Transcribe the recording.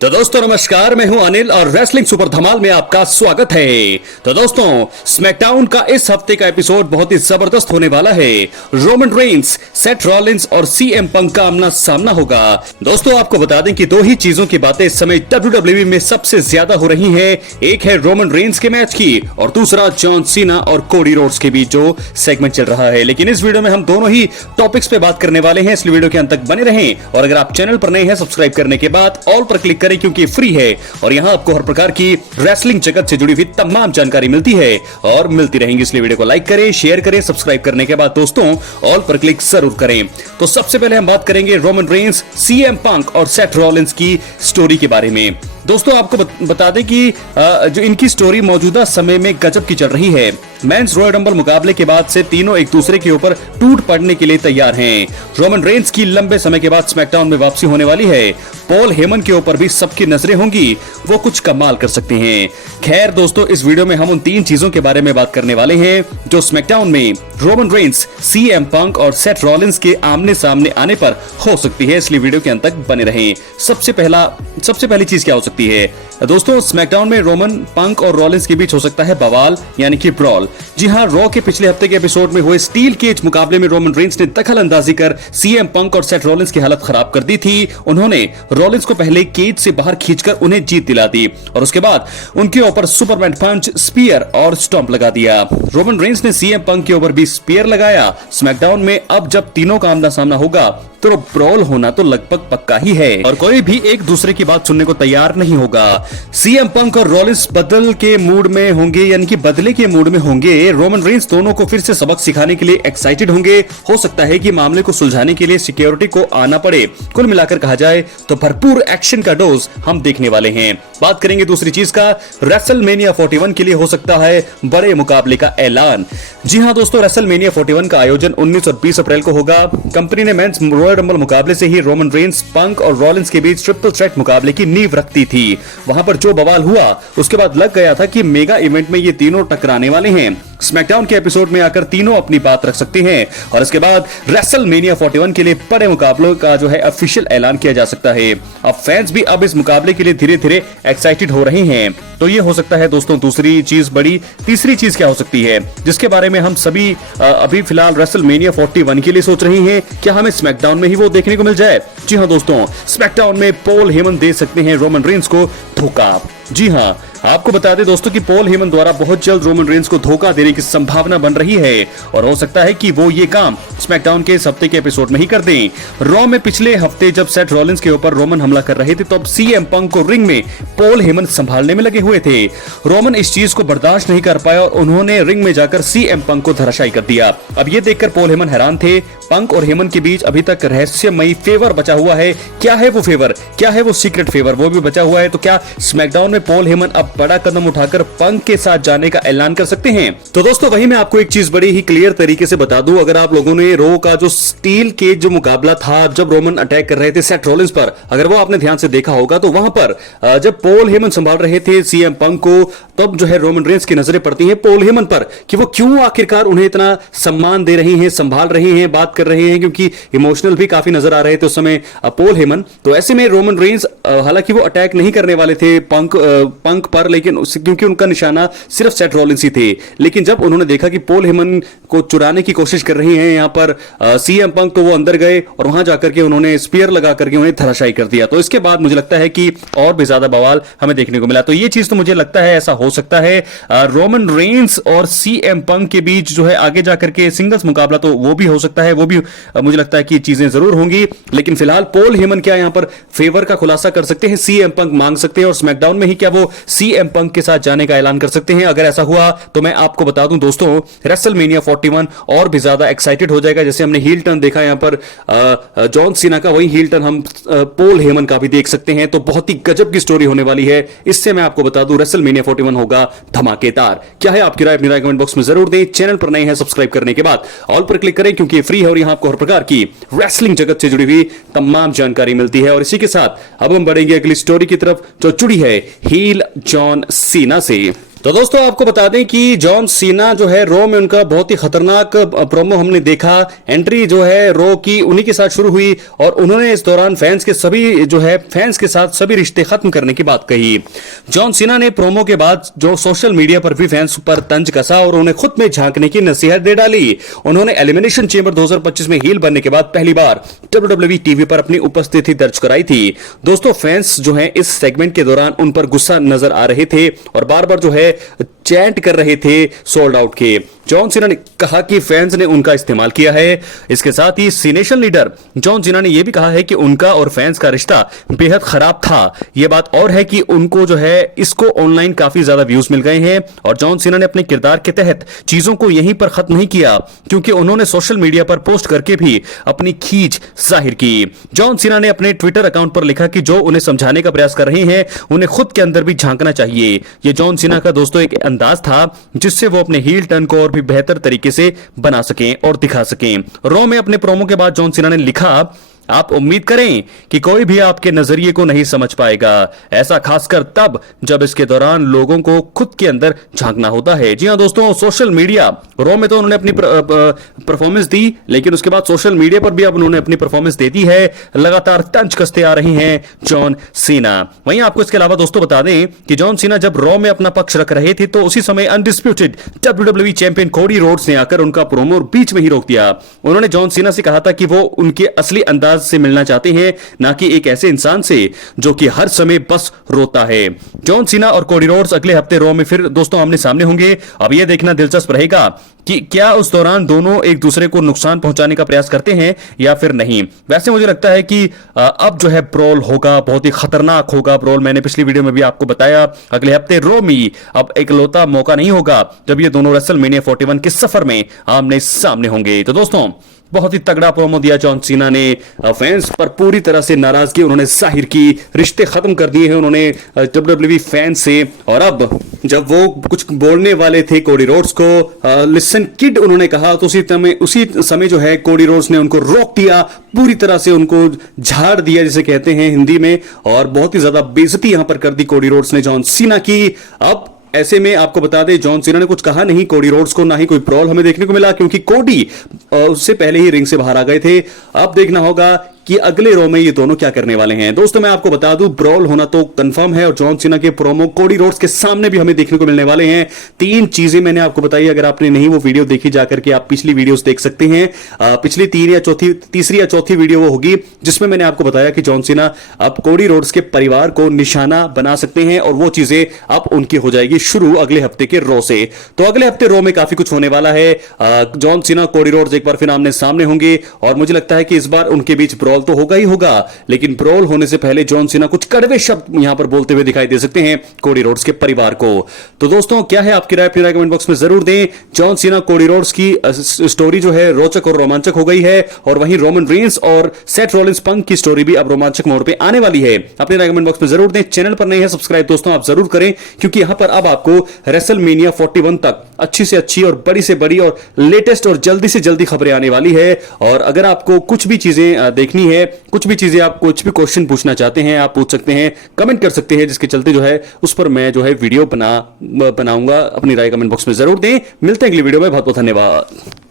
तो दोस्तों नमस्कार, मैं हूं अनिल और रेसलिंग सुपर धमाल में आपका स्वागत है। तो दोस्तों स्मैकडाउन का इस हफ्ते का एपिसोड बहुत ही जबरदस्त होने वाला है। रोमन रेंस, सेथ रॉलिंस और सीएम पंक का आमना सामना होगा। दोस्तों आपको बता दें कि दो ही चीजों की बातें इस समय WWE में सबसे ज्यादा हो रही हैं। एक है रोमन रेंस के मैच की और दूसरा जॉन सीना और कोडी रोड्स के बीच जो सेगमेंट चल रहा है। लेकिन इस वीडियो में हम दोनों ही टॉपिक्स पे बात करने वाले हैं, इसलिए वीडियो के अंत तक बने रहें। और अगर आप चैनल पर नए हैं, सब्सक्राइब करने के बाद ऑल पर क्लिक क्योंकि फ्री है और यहां आपको हर प्रकार की रेसलिंग जगत से जुड़ी हुई तमाम जानकारी मिलती है और मिलती रहेंगी। इसलिए वीडियो को लाइक करें, शेयर करें, सब्सक्राइब करने के बाद दोस्तों ऑल पर क्लिक जरूर करें। तो सबसे पहले हम बात करेंगे रोमन रेंस, सीएम पंक और सेथ रॉलिंस की स्टोरी के बारे में। दोस्तों आपको बता दें कि जो इनकी स्टोरी मौजूदा समय में गजब की चल रही है। मेंस रॉयल रंबल मुकाबले के बाद से तीनों एक दूसरे के ऊपर टूट पड़ने के लिए तैयार हैं। रोमन रेंस की लंबे समय के बाद स्मैकडाउन में वापसी होने वाली है। पॉल हेमन के ऊपर भी सबकी नजरें होंगी, वो कुछ कमाल कर सकते हैं। खैर दोस्तों, इस वीडियो में हम उन तीन चीजों के बारे में बात करने वाले हैं जो स्मैकडाउन में रोमन रेंस, सीएम पंक और सेथ रॉलिंस के आमने सामने आने पर हो सकती है। इसलिए वीडियो के अंत तक बने रहें। सबसे पहली चीज क्या हो सकती है दोस्तों? स्मैकडाउन में रोमन, पंक और रॉलिंस के बीच हो सकता है बवाल यानी कि ब्रॉल। जी हां, रॉ के पिछले हफ्ते के एपिसोड में हुए स्टील केज मुकाबले में रोमन रेंस ने दखल अंदाजी कर सीएम पंक और सेथ रॉलिंस की हालत खराब कर दी थी। उन्होंने रॉलिंस को पहले केज से बाहर खींचकर उन्हें जीत दिला दी और उसके बाद उनके ऊपर सुपरमैन पंच, स्पीयर और स्टॉम्प लगा दिया। रोमन रेंस ने सीएम पंक के ऊपर भी स्पीयर लगाया। स्मैकडाउन में अब जब तीनों का आमना सामना होगा तो ब्रॉल होना तो लगभग पक्का ही है और कोई भी एक दूसरे की बात सुनने को तैयार नहीं होगा। सीएम पंक और रॉलिंस बदले के मूड में होंगे। रोमन रेंस दोनों को फिर से सबक सिखाने के लिए एक्साइटेड होंगे। हो सकता है कि मामले को सुलझाने के लिए सिक्योरिटी को आना पड़े। कुल मिलाकर कहा जाए तो भरपूर एक्शन का डोज हम देखने वाले हैं। बात करेंगे दूसरी चीज का, रेसलमेनिया 41 के लिए हो सकता है बड़े मुकाबले का ऐलान। जी हां दोस्तों, रेसलमेनिया 41 का आयोजन 19 और 20 अप्रैल को होगा। कंपनी ने मेंस रॉयल रंबल मुकाबले से ही रोमन रेंस, पंक और रॉलिंस के बीच ट्रिपल थ्रेट मुकाबले की नींव रखती थी। वहां पर जो बवाल हुआ उसके बाद लग गया था कि मेगा इवेंट में ये तीनों टकराने वाले हैं। स्मैकडाउन के एपिसोड में आकर तीनों अपनी बात रख सकते हैं और इसके बाद रेसलमेनिया 41 के लिए बड़े मुकाबलों का जो है ऑफिशियल ऐलान किया जा सकता है। अब फैंस भी अब इस मुकाबले के लिए धीरे धीरे एक्साइटेड हो रहे हैं। तो ये हो सकता है दोस्तों दूसरी चीज बड़ी। तीसरी चीज क्या हो सकती है जिसके बारे में हम सभी अभी फिलहाल रेसलमेनिया 41 के लिए सोच रहे हैं? क्या हमें स्मैकडाउन में ही वो देखने को मिल जाए? जी हाँ दोस्तों, स्मैकडाउन में पॉल हेमन दे सकते हैं रोमन रेंस को धोखा। जी हाँ, आपको बता दें दोस्तों कि पॉल हेमन द्वारा बहुत जल्द रोमन रेंस को धोखा देने की संभावना बन रही है और हो सकता है कि वो ये काम स्मैकडाउन के इस हफ्ते के एपिसोड में ही कर दें। रॉ में पिछले हफ्ते जब सेथ रॉलिंस के ऊपर रोमन हमला कर रहे थे तो अब सीएम पंक को रिंग में पॉल हेमन संभालने में लगे हुए थे। रोमन इस चीज को बर्दाश्त नहीं कर पाया और उन्होंने रिंग में जाकर सीएम पंक को धराशायी कर दिया। अब ये देखकर पॉल हेमन हैरान थे। पंक और हेमन के बीच अभी तक रहस्यमयी फेवर बचा हुआ है। क्या है वो फेवर? क्या है वो सीक्रेट फेवर? वो भी बचा हुआ है। तो क्या स्मैकडाउन में पॉल हेमन अब बड़ा कदम उठाकर पंक के साथ जाने का ऐलान कर सकते हैं? तो दोस्तों वही मैं आपको एक चीज बड़ी ही क्लियर तरीके से बता दूं, अगर आप लोगों ने रो का जो स्टील केज जो मुकाबला था जब रोमन अटैक कर रहे थे सेथ रॉलिंस पर, अगर वो आपने ध्यान से देखा होगा तो वहां पर जब पॉल हेमन संभाल रहे थे सीएम पंक को, तब जो है रोमन रेंस की नजरें पड़ती हैं पॉल हेमन पर कि वो क्यों आखिरकार उन्हें इतना सम्मान दे रही हैं, संभाल रही हैं, बात कर रहे हैं, क्योंकि इमोशनल भी काफी नजर आ रहे थे उस समय पॉल हेमन। तो ऐसे में रोमन रेंस हालांकि वो अटैक नहीं करने वाले थे पंक पर, लेकिन क्योंकि उनका निशाना सिर्फ सेथ रॉलिंस ही थे। लेकिन जब उन्होंने देखा कि पॉल हेमन को चुराने की कोशिश कर रही हैं यहां पर सीएम पंक, तो वो अंदर गए और वहां जाकर के उन्होंने स्पीयर लगा करके उन्हें धराशायी कर दिया। तो इसके बाद मुझे लगता है कि और भी ज्यादा बवाल हमें देखने को मिला। तो ये चीज तो मुझे लगता है ऐसा हो सकता है रोमन रेंस और सीएम पंक के बीच जो है आगे जाकर के सिंगल्स मुकाबला, तो वो भी हो सकता है। वो भी मुझे लगता है कि चीजें जरूर होंगी। लेकिन फिलहाल पॉल हेमन क्या यहां पर फेवर का खुलासा कर सकते हैं? सीएम पंक मांग सकते हैं और स्मैकडाउन में ही क्या वो सीएम पंक के साथ जाने का ऐलान कर सकते हैं? अगर ऐसा हुआ तो मैं आपको बता दूं दोस्तों, रेसलमेनिया 41 और भी ज्यादा एक्साइटेड हो जाएगा। जैसे हमने हील टर्न देखा यहां पर जॉन सीना का, वही हील टर्न हम पॉल हेमन का भी देख सकते हैं। तो बहुत ही गजब की स्टोरी होने वाली है। इससे मैं आपको बता दूं रेसलमेनिया 41 होगा धमाकेदार। क्या है आपकी राय? अपनी राय कमेंट बॉक्स में जरूर दें। चैनल पर नए हैं, सब्सक्राइब करने के बाद ऑल पर क्लिक करें क्योंकि फ्री है और यहां आपको हर प्रकार की रेसलिंग जगत से जुड़ी हुई तमाम जानकारी मिलती है। और इसी के साथ अब हम बढ़ेंगे अगली स्टोरी की तरफ जो जुड़ी है हील जॉन सीना से। तो दोस्तों आपको बता दें कि जॉन सीना जो है रो में उनका बहुत ही खतरनाक प्रोमो हमने देखा। एंट्री जो है रो की उन्हीं के साथ शुरू हुई और उन्होंने इस दौरान फैंस के साथ सभी रिश्ते खत्म करने की बात कही। जॉन सीना ने प्रोमो के बाद जो सोशल मीडिया पर भी फैंस पर तंज कसा और उन्हें खुद में झांकने की नसीहत दे डाली। उन्होंने एलिमिनेशन चेंबर 2025 में हील बनने के बाद पहली बार WWE टीवी पर अपनी उपस्थिति दर्ज कराई थी। दोस्तों फैंस जो है इस सेगमेंट के दौरान उन पर गुस्सा नजर आ रहे थे और बार बार जो है चैंट कर रहे थे सोल्ड आउट के। जॉन सीना ने कहा कि फैंस ने उनका इस्तेमाल किया है। इसके साथ ही सीनेशन लीडर जॉन सीना ने यह भी कहा है कि उनका और फैंस का रिश्ता बेहद खराब था। यह बात और है कि उनको जो है इसको ऑनलाइन काफी ज्यादा व्यूज मिल गए हैं और जॉन सीना ने अपने किरदार के तहत चीजों को यहीं पर खत्म नहीं किया क्योंकि उन्होंने सोशल मीडिया पर पोस्ट करके भी अपनी खींच जाहिर की। जॉन सीना ने अपने ट्विटर अकाउंट पर लिखा कि जो उन्हें समझाने का प्रयास कर रहे हैं उन्हें खुद के अंदर भी झांकना चाहिए। यह जॉन सीना का दोस्तों एक अंदाज था जिससे वो अपने हील टर्न को और भी बेहतर तरीके से बना सकें और दिखा सकें। रॉ में अपने प्रोमो के बाद जॉन सीना ने लिखा, आप उम्मीद करें कि कोई भी आपके नजरिए को नहीं समझ पाएगा, ऐसा खासकर तब जब इसके दौरान लोगों को खुद के अंदर झांकना होता है। जी हां दोस्तों, सोशल मीडिया रॉ में तो उन्होंने अपनी परफॉर्मेंस दी लेकिन उसके बाद सोशल मीडिया पर भी अब उन्होंने अपनी परफॉर्मेंस दे दी है। लगातार तंज कसते आ रही हैं जॉन सीना। वहीं आपको इसके अलावा दोस्तों बता दें कि जॉन सीना जब रॉ में अपना पक्ष रख रहे थे तो उसी समय undisputed WWE champion Cody Rhodes ने आकर उनका प्रोमो बीच में ही रोक दिया। उन्होंने जॉन सीना से कहा था कि वो उनके असली अंदाज से मिलना चाहते हैं, ना कि एक ऐसे इंसान से जो कि हर समय बस रोता है। जॉन सीना और कोडी रोड्स अगले हफ्ते रॉ में फिर दोस्तों आमने सामने होंगे। अब यह देखना दिलचस्प रहेगा कि क्या उस दौरान दोनों एक दूसरे को नुकसान पहुंचाने का प्रयास करते हैं या फिर नहीं। वैसे मुझे लगता है कि अब जो है ब्रोल होगा, बहुत ही खतरनाक होगा ब्रोल। मैंने पिछली वीडियो में भी आपको बताया अगले हफ्ते रॉ में अब इकलौता मौका नहीं होगा जब ये दोनों रेसलमेनिया 41 के सफर में आमने सामने होंगे। तो दोस्तों बहुत ही तगड़ा प्रोमो दिया जॉन सीना ने। फैंस पर पूरी तरह से नाराजगी उन्होंने जाहिर की, रिश्ते खत्म कर दिए हैं उन्होंने WWE फैंस से। और अब जब वो कुछ बोलने वाले थे कोडी रोड्स को लिसन किड उन्होंने कहा तो उसी समय जो है कोडी रोड्स ने उनको रोक दिया, पूरी तरह से उनको झाड़ दिया जिसे कहते हैं हिंदी में, और बहुत ही ज्यादा बेइज्जती यहां पर कर दी कोडी रोड्स ने जॉन सीना की। अब ऐसे में आपको बता दें जॉन सीना ने कुछ कहा नहीं कोडी रोड्स को, ना ही कोई प्रॉल हमें देखने को मिला क्योंकि कोडी उससे पहले ही रिंग से बाहर आ गए थे। अब देखना होगा कि अगले रो में ये दोनों क्या करने वाले हैं। दोस्तों मैं आपको बता दूं ब्रॉल होना तो कंफर्म है और जॉन सीना के प्रोमो कोडी रोड्स के सामने भी हमें देखने को मिलने वाले हैं। 3 चीजें मैंने आपको बताई, अगर आपने नहीं वो वीडियो देखी जाकर के आप पिछली वीडियोस देख सकते हैं। पिछली तीसरी या चौथी वीडियो वो होगी जिसमें मैंने आपको बताया कि जॉन सीना अब कोडी रोड्स के परिवार को निशाना बना सकते हैं और वो चीजें अब उनकी हो जाएगी शुरू अगले हफ्ते के रो से। तो अगले हफ्ते रो में काफी कुछ होने वाला है। जॉन सीना कोडी रोड्स एक बार फिर आमने सामने होंगे और मुझे लगता है कि इस बार उनके बीच ब्रॉल तो होगा ही होगा, लेकिन ब्रॉल होने से पहले जॉन सीना कुछ कड़वे शब्द यहां पर बोलते हुए दिखाई दे सकते हैं कोडी रोड्स के परिवार को। तो दोस्तों क्या है आपकी राय, अपनी राय कमेंट बॉक्स में जरूर दें। जॉन सीना कोडी रोड्स की स्टोरी जो है रोचक और रोमांचक हो गई है और वहीं रोमन रेंस और सेथ रॉलिंस पंक की स्टोरी भी अब रोमांचक मोड़ पे आने वाली है। अपनी राय कमेंट बॉक्स में जरूर दें। चैनल पर नए हैं सब्सक्राइब दोस्तों आप जरूर करें क्योंकि यहां पर अब आपको रेसलमेनिया 41 तक अच्छी से अच्छी और बड़ी से बड़ी और लेटेस्ट और जल्दी से जल्दी खबरें आने वाली है। और अगर आपको कुछ भी चीजें देखनी है, कुछ भी चीजें आप कुछ भी क्वेश्चन पूछना चाहते हैं, आप पूछ सकते हैं, कमेंट कर सकते हैं, जिसके चलते जो है उस पर मैं जो है वीडियो बनाऊंगा। अपनी राय कमेंट बॉक्स में जरूर दें। मिलते हैं अगली वीडियो में, बहुत बहुत धन्यवाद।